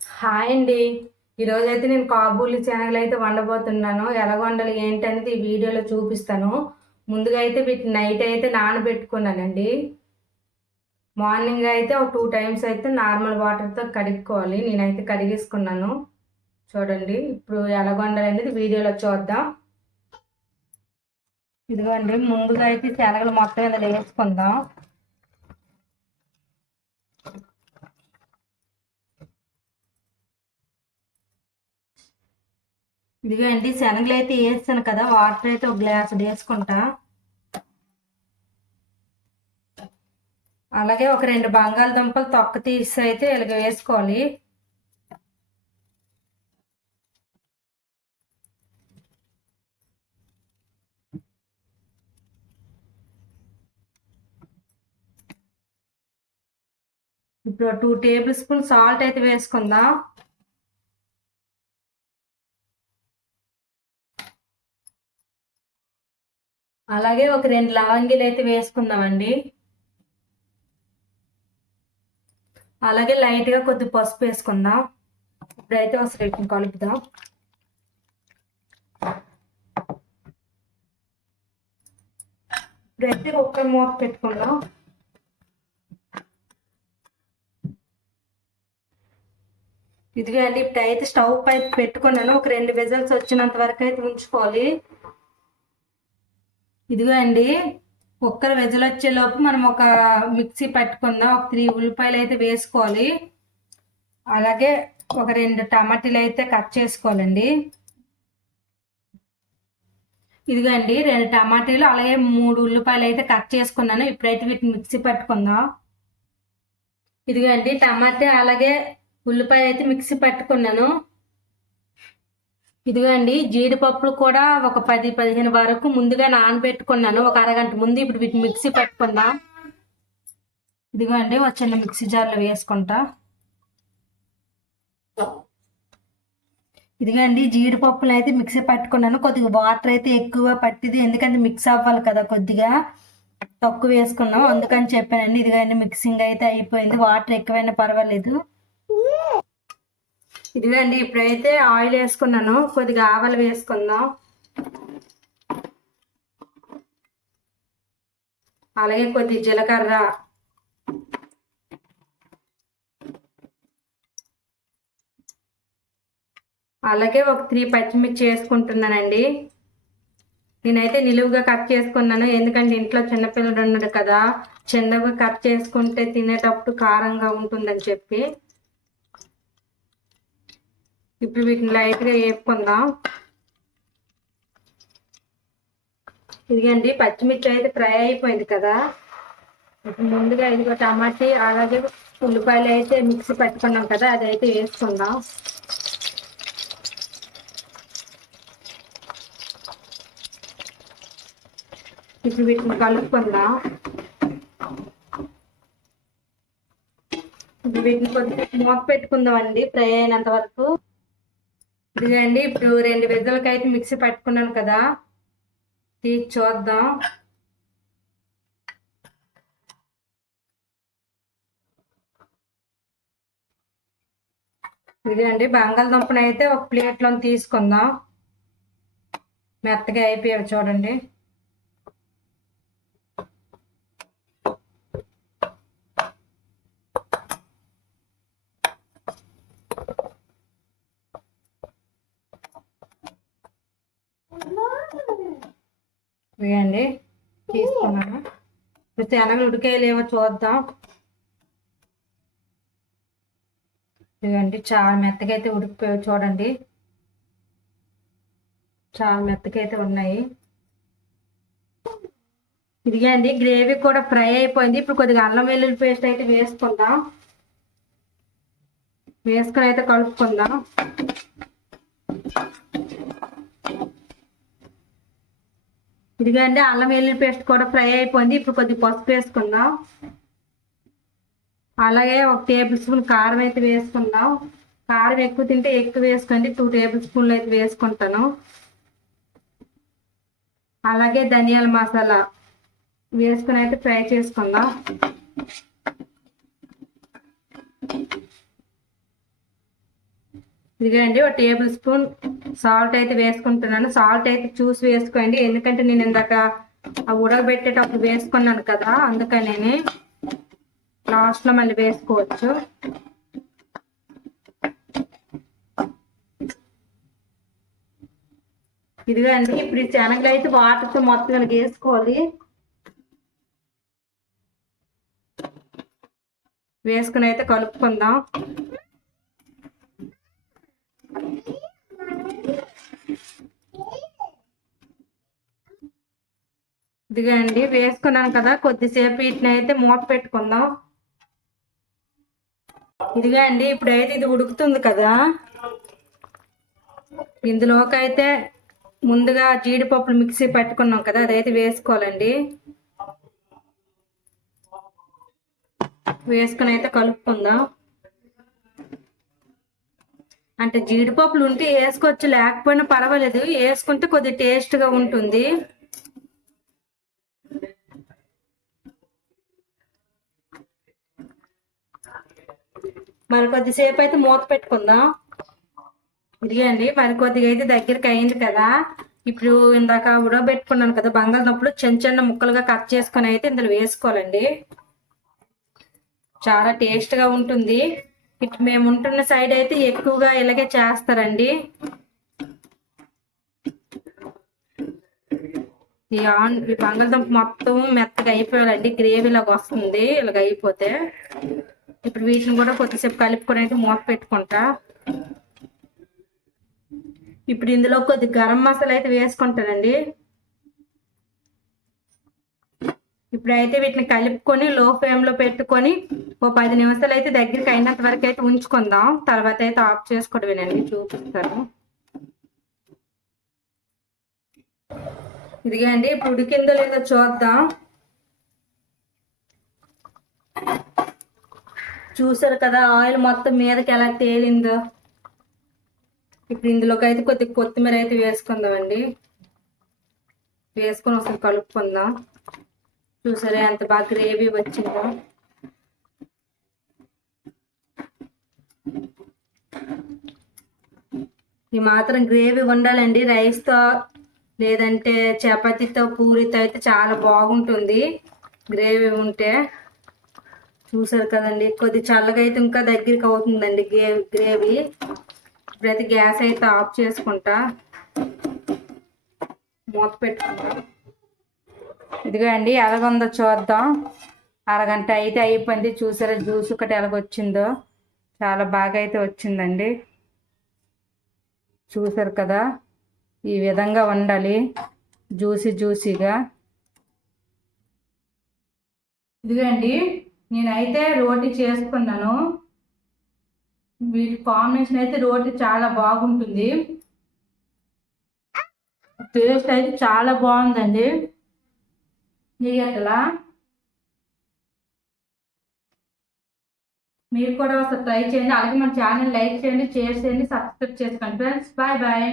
Hi అండి. ఈరోజైతే నేను కాబూలి శనగలు అయితే వండబోతున్నాను. ఎలా వండాలి ఏంటనేది ఈ వీడియోలో చూపిస్తాను. ముందుగా అయితే వీటిని నైట్ అయితే నానబెట్టుకున్నానండి. మార్నింగ్ అయితే ఒక 2 టైమ్స్ అయితే నార్మల్ వాటర్తో కడుక్కోవాలి. నేనైతే కడిగేసుకున్నాను. చూడండి ఇప్పుడు ఎలా వండాలి అనేది వీడియోలో చూద్దాం. ఇదిగోండి, ముందుగా అయితే శనగలు మొత్తం ఇందులో వేసుకుందాం. ఇదిగోండి, శనగలు అయితే వేస్తాను కదా, వాటర్ అయితే ఒక గ్లాస్ వేసుకుంటా. అలాగే ఒక 2 బంగాళదుంపలు తొక్క తీసి అయితే ఇలాగ వేసుకోవాలి. ఇప్పుడు 2 టేబుల్ స్పూన్ సాల్ట్ అయితే వేసుకుందాం. అలాగే ఒక 2 లవంగిలు అయితే వేసుకుందామండి. అలాగే లైట్గా కొద్ది పసుపు వేసుకుందాం. ఇప్పుడైతే ఒకసారి కలుపుదాం. ఇప్పుడైతే ఒక్క మూత పెట్టుకుందాం. ఇదిగా అండి, ఇప్పుడైతే స్టవ్ పై పెట్టుకున్నాను. ఒక 2 విజిల్స్ వచ్చినంత వరకు అయితే ఉంచుకోవాలి. ఇదిగో అండి, కుక్కర్ విజిల్ వచ్చేలోపు మనం ఒక మిక్సీ పట్టుకుందాం. ఒక 3 ఉల్లిపాయలు అయితే వేసుకోవాలి. అలాగే ఒక 2 టమాటీలు అయితే కట్ చేసుకోవాలండి. ఇదిగో అండి, 2 టమాటీలు అలాగే 3 ఉల్లిపాయలు అయితే కట్ చేసుకున్నాను. ఇప్పుడైతే వీటిని మిక్సీ పట్టుకుందాం. ఇదిగో అండి, టమాటా అలాగే ఉల్లిపాయ అయితే మిక్సీ పట్టుకున్నాను. ఇదిగో అండి, జీడిపప్పులు కూడా ఒక 10-15 వరకు ముందుగా నానబెట్టుకున్నాను, ఒక అరగంట ముందు. ఇప్పుడు వీటిని మిక్సీ పట్టుకుందాం. ఇదిగో అండి, ఒక చిన్న మిక్సీ జార్లో వేసుకుంటా. ఇదిగో అండి, జీడిపప్పులు అయితే మిక్సీ పట్టుకున్నాను. కొద్దిగా వాటర్ అయితే ఎక్కువ పట్టింది, ఎందుకంటే మిక్స్ అవ్వాలి కదా, కొద్దిగా తక్కువ వేసుకున్నాం అందుకని చెప్పానండి. ఇదిగో అండి, మిక్సింగ్ అయితే అయిపోయింది. వాటర్ ఎక్కువైనా పర్వాలేదు. ఇదిగో అండి, ఇప్పుడైతే ఆయిల్ వేసుకున్నాను. కొద్దిగా ఆవాలు వేసుకుందాం. అలాగే కొద్దిగా జీలకర్ర, అలాగే ఒక 3 పచ్చిమిర్చి వేసుకుంటున్నానండి. నేనైతే నిలువుగా కట్ చేసుకున్నాను, ఎందుకంటే ఇంట్లో చిన్నపిల్లడు ఉన్నాడు కదా, చిన్నగా కట్ చేసుకుంటే తినేటప్పుడు కారంగా ఉంటుందని చెప్పి. ఇప్పుడు వీటిని లైట్గా వేపుకుందాం. ఇదిగండి, పచ్చిమిర్చి అయితే ఫ్రై అయిపోయింది కదా. ఇప్పుడు ముందుగా ఇదిగో టమాటీ అలాగే ఉల్లిపాయలు అయితే మిక్సీ పట్టుకున్నాం కదా, అదైతే వేసుకుందాం. ఇప్పుడు వీటిని కలుపుకుందాం. ఇప్పుడు వీటిని కొద్దిగా మూత పెట్టుకుందాం అండి, ఫ్రై అయినంత వరకు. ఇదిగండి, ఇప్పుడు 2 విజలకి అయితే మిక్సీ పట్టుకున్నాను కదా, తీసి చూద్దాం. ఇదిగండి, బంగాళదుంపను అయితే ఒక ప్లేట్లో తీసుకుందాం. మెత్తగా అయిపోయావు చూడండి. ఇదిగండి, తీసుకున్నాను. ఇప్పుడు శనగలు ఉడికేయలేమో చూద్దాం. ఇదిగండి, చాలా మెత్తగా అయితే ఉడికిపోయావు చూడండి. చాలా మెత్తగా అయితే ఉన్నాయి. ఇదిగండి, గ్రేవీ కూడా ఫ్రై అయిపోయింది. ఇప్పుడు కొద్దిగా అల్లం వెల్లుల్లి పేస్ట్ అయితే వేసుకుందాం. వేసుకొని అయితే కలుపుకుందాం. ఇదిగండి, అల్లం వెల్లుల్లి పేస్ట్ కూడా ఫ్రై అయిపోయింది. ఇప్పుడు కొద్దిగా పసుపు వేసుకుందాం. అలాగే ఒక టేబుల్ స్పూన్ కారం అయితే వేసుకుందాం. కారం ఎక్కువ తింటే ఎక్కువ వేసుకోండి, 2 టేబుల్ స్పూన్లు అయితే వేసుకుంటాను. అలాగే ధనియాల మసాలా వేసుకుని అయితే ఫ్రై చేసుకుందాం. ఇదిగోండి ఒక టేబుల్ స్పూన్ సాల్ట్ అయితే వేసుకుంటున్నాను. సాల్ట్ అయితే చూసి వేసుకోండి, ఎందుకంటే నేను ఇందాక ఉడకబెట్టేటప్పుడు వేసుకున్నాను కదా, అందుకని లాస్ట్లో మళ్ళీ వేసుకోవచ్చు. ఇదిగోండి ఇప్పుడు ఈ శనగలు అయితే వాటర్తో మొత్తం వేసుకోవాలి. వేసుకుని అయితే కలుపుకుందాం. ఇదిగోండి వేసుకున్నాను కదా, కొద్దిసేపు వీటిని అయితే మూత పెట్టుకుందాం. ఇదిగోండి ఇప్పుడైతే ఇది ఉడుకుతుంది కదా, ఇందులోకి అయితే ముందుగా జీడిపప్పులు మిక్సీ పట్టుకున్నాం కదా, అదైతే వేసుకోవాలండి. వేసుకుని అయితే కలుపుకుందాం. అంటే జీడిపప్పులు ఉంటే వేసుకోవచ్చు, లేకపోయినా పర్వాలేదు, వేసుకుంటే కొద్దిగా టేస్ట్గా ఉంటుంది. మరి కొద్దిసేపు అయితే మూత పెట్టుకుందాం. ఇదిగండి మరి కొద్దిగా అయితే దగ్గరికి అయింది కదా, ఇప్పుడు ఇందాక ఉడకబెట్టుకున్నాను కదా బంగాళదుంపలు, చిన్న చిన్న ముక్కలుగా కట్ చేసుకొని అయితే ఇందులో వేసుకోవాలండి. చాలా టేస్ట్గా ఉంటుంది. ఇటు మేము ఉంటున్న సైడ్ అయితే ఎక్కువగా ఇలాగే చేస్తారండి. ఈ బంగాళదుంప మొత్తం మెత్తగా అయిపోయాలండి, గ్రేవీలాగా వస్తుంది ఇలాగ అయిపోతే. ఇప్పుడు వీటిని కూడా కొద్దిసేపు కలుపుకొని అయితే మూత పెట్టుకుంటా. ఇప్పుడు ఇందులో కొద్ది గరం మసాలా అయితే వేసుకుంటానండి. ఇప్పుడైతే వీటిని కలుపుకొని లో ఫ్లేమ్లో పెట్టుకొని ఓ 10 నిమిషాలు అయితే దగ్గరికి అయినంత వరకు అయితే ఉంచుకుందాం. తర్వాత అయితే ఆఫ్ చేసుకోవడమేనండి, చూపిస్తాను. ఇదిగండి ఇప్పుడు ఉడికిందో లేదో చూద్దాం. చూసారు కదా ఆయిల్ మొత్తం మీదకి ఎలా తేలిందో. ఇప్పుడు ఇందులోకి అయితే కొద్దిగా కొత్తిమీర అయితే వేసుకుందామండి. వేసుకొని ఒకసారి కలుపుకుందాం. చూసారా ఎంత బాగా గ్రేవీ వచ్చిందో. ఈ మాత్రం గ్రేవీ ఉండాలండి, రైస్తో లేదంటే చపాతీతో పూరితో అయితే చాలా బాగుంటుంది గ్రేవీ ఉంటే. చూసారు కదండి కొద్ది చల్లగా అయితే ఇంకా దగ్గరికి అవుతుందండి గ్రేవీ. ఇప్పుడైతే గ్యాస్ అయితే ఆఫ్ చేసుకుంటా, మూత పెట్టుకుంటా. ఇదిగో అండి ఎలాగుందో చూద్దాం. అరగంట అయితే అయిపోయింది. చూసారా జ్యూస్ ఒకటి ఎలాగొచ్చిందో, చాలా బాగా అయితే వచ్చిందండి. చూసారు కదా ఈ విధంగా ఉండాలి, జ్యూసీగా. ఇదిగండి నేనైతే రోటీ చేసుకున్నాను. వీటి కాంబినేషన్ అయితే రోటీ చాలా బాగుంటుంది, టేస్ట్ అయితే చాలా బాగుందండి. నీకెట్లా? మీరు కూడా ఒకసారి ట్రై చేయండి. అలాగే మన ఛానల్ లైక్ చేయండి, షేర్ చేయండి, సబ్స్క్రైబ్ చేసుకోండి ఫ్రెండ్స్. Bye bye.